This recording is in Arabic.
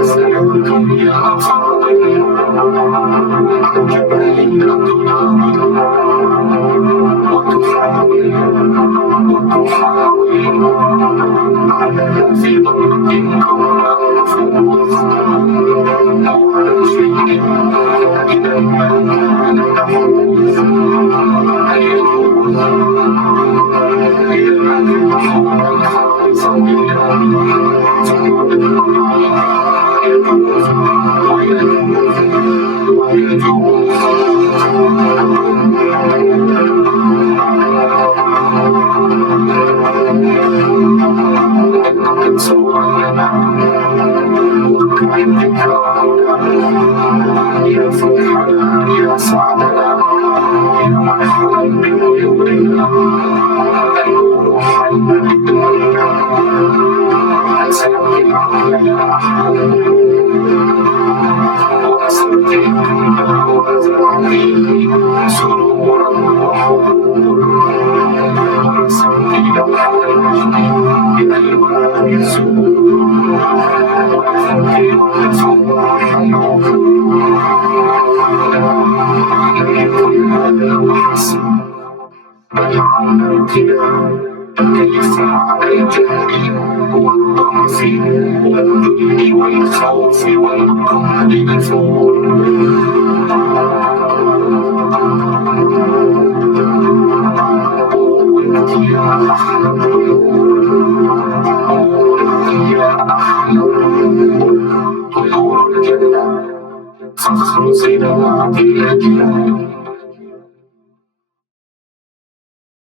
أسألكم يا فاضل عن جبل أقلامي، وتحاول على في ضمك كون الفوز، أو على شيء إذا ما كان تحوز، هل يجوز إذا البحر خالصا بالله يجوز ويجوز إنك تسولنا وكأنك يا فرحنا يا سعدنا يا مرحبا بغيورنا الروح المجدنا أسألك العقل يا أحد وأسألك الدنيا وأزرع فيه سرورا وحبورا وأسألك لوحة المجد بألوان الزهور وأسألك صباح العقول لم يكن هذا وحسن بل عنا ابتلاء كيف على الجهل والضعف والذل والخوف والقهر نفور قولت يا أحلى طيور الجنة تخرج إلى الأجيال